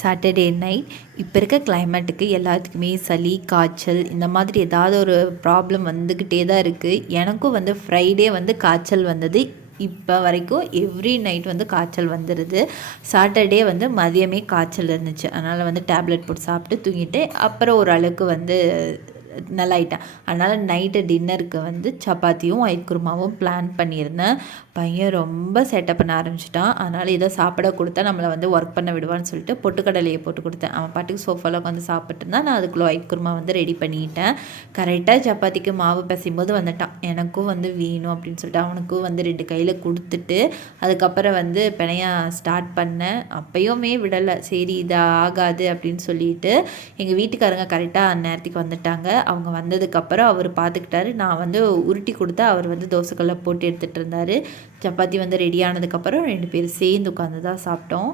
Saturday night இப்போ இருக்க கிளைமேட்டுக்கு எல்லாத்துக்குமே சளி காய்ச்சல் இந்த மாதிரி ஏதாவது ஒரு ப்ராப்ளம் வந்துக்கிட்டே தான் இருக்குது. எனக்கும் வந்து ஃப்ரைடே வந்து காய்ச்சல் வந்தது. இப்போ வரைக்கும் எவ்ரி நைட் வந்து காய்ச்சல் வந்துடுது. சாட்டர்டே வந்து மதியமே காய்ச்சல் இருந்துச்சு. அதனால் வந்து டேப்லெட் போட்டு சாப்பிட்டு தூங்கிட்டு அப்புறம் ஓரளவுக்கு வந்து நல்லாயிட்டேன். அதனால் நைட்டு டின்னருக்கு வந்து சப்பாத்தியும் ஒயிட் குருமாவும் பிளான் பண்ணியிருந்தேன். பையன் ரொம்ப சேட்டை பண்ண ஆரம்பிச்சிட்டான். அதனால் இதை சாப்பிட கொடுத்தா நம்மளை வந்து ஒர்க் பண்ண விடுவான்னு சொல்லிட்டு பொட்டுக்கடலையை போட்டு கொடுத்தேன். அவன் பாட்டுக்கு சோஃபாவில் உட்காந்து சாப்பிட்டு இருந்தான். நான் அதுக்குள்ளே ஒயிட் குருமா வந்து ரெடி பண்ணிட்டேன். கரெக்டாக சப்பாத்திக்கு மாவு பிசையும்போது வந்துட்டான். எனக்கும் வந்து வேணும் அப்படின்னு சொல்லிட்டு அவனுக்கும் வந்து 2 கையில் கொடுத்துட்டு அதுக்கப்புறம் வந்து பிணைய ஸ்டார்ட் பண்ணேன். அப்பயுமே விடலை. சரி இது ஆகாது அப்படின்னு சொல்லிட்டு எங்கள் வீட்டுக்காரங்க கரெக்டாக அந்நேரத்துக்கு வந்துட்டாங்க. அவங்க வந்ததுக்கப்புறம் அவர் பார்த்துக்கிட்டாரு. நான் வந்து உருட்டி கொடுத்தா அவர் வந்து தோசைக்கல்ல போட்டு எடுத்துகிட்டு இருந்தார். சப்பாத்தி வந்து ரெடி ஆனதுக்கப்புறம் 2 பேரும் சேர்ந்து உட்காந்து தான் சாப்பிட்டோம்.